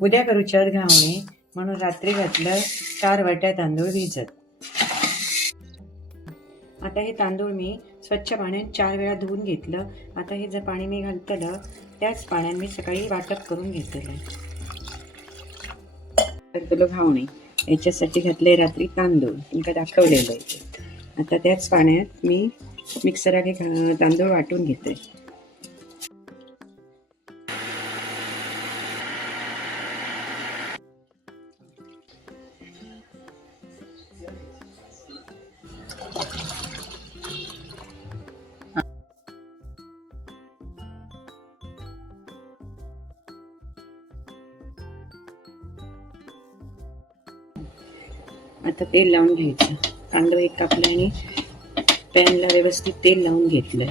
उद्या करूच्यात घावणे म्हणून रात्री घातलं 4 वाट्या तांदूळ भिजत. आता हे तांदूळ मी स्वच्छ पाण्यात 4 वेळा धुवून घेतलं. आता हे जर पाणी मी घालतलं त्याच पाण्यात मी सकाळी वाटप करून घेतलं. तुला घावणे याच्यासाठी घातले रात्री तांदूळ तुमका दाखवलेलं आहे. आता त्याच पाण्यात मी मिक्सरात तांदूळ वाटून घेते. आता तेल लावून घ्यायचं. तांदूळ एक कापलं आणि पॅनला व्यवस्थित तेल लावून घेतलंय.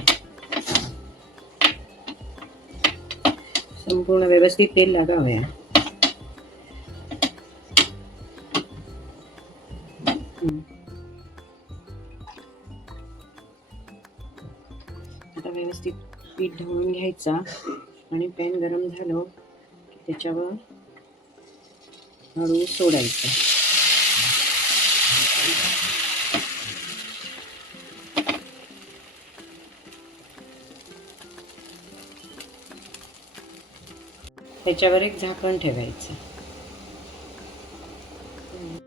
संपूर्ण व्यवस्थित तेल लागावं. आता व्यवस्थित पीठ ढवळून घ्यायचा आणि पॅन गरम झालं की त्याच्यावर हळू सोडायचं. त्याच्यावर एक झाकण ठेवायचं.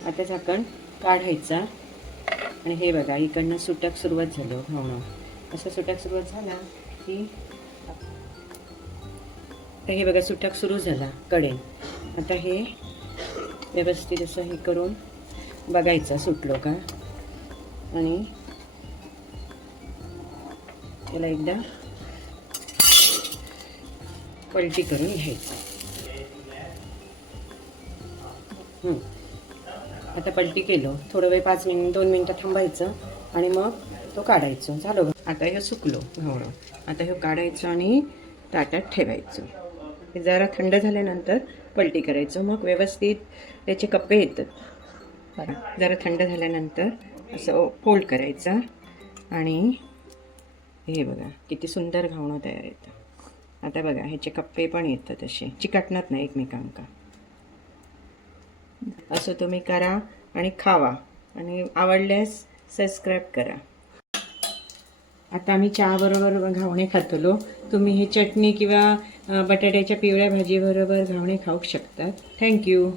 आता झाकण काढायचा आणि हे बघा इकडनं सुटक सुरुवात झालं घावणं. असं सुटक सुरुवात झाला की हे बघा सुटक सुरू झाला कडेन. आता हे व्यवस्थित असं हे करून बघायचं सुटलो का आणि त्याला एकदा पलटी करून घ्यायचं. आता पलटी केलं थोडं वेळ 2 मिनिटं थांबायचं आणि मग तो काढायचं. झालं. आता हे सुकलो घावणं. आता हे काढायचं आणि ताटात ठेवायचं. हे जरा थंड झाल्यानंतर पलटी करायचं. मग व्यवस्थित त्याचे कप्पे येतात. जरा थंड झाल्यानंतर असं फोल्ड करायचं आणि हे बघा किती सुंदर घावणं तयार येतं. आता बघा ह्याचे कप्पे पण येतात असे चिकटणार नाही एकमेकांका. असं तुम्ही करा आणि खावा आणि आवडल्यास सबस्क्राईब करा. आता आम्ही चहाबरोबर घावणे खातलो. तुम्ही हे चटणी किंवा बटाट्याच्या पिवळ्या भाजीबरोबर घावणे खाऊ शकतात. थँक्यू.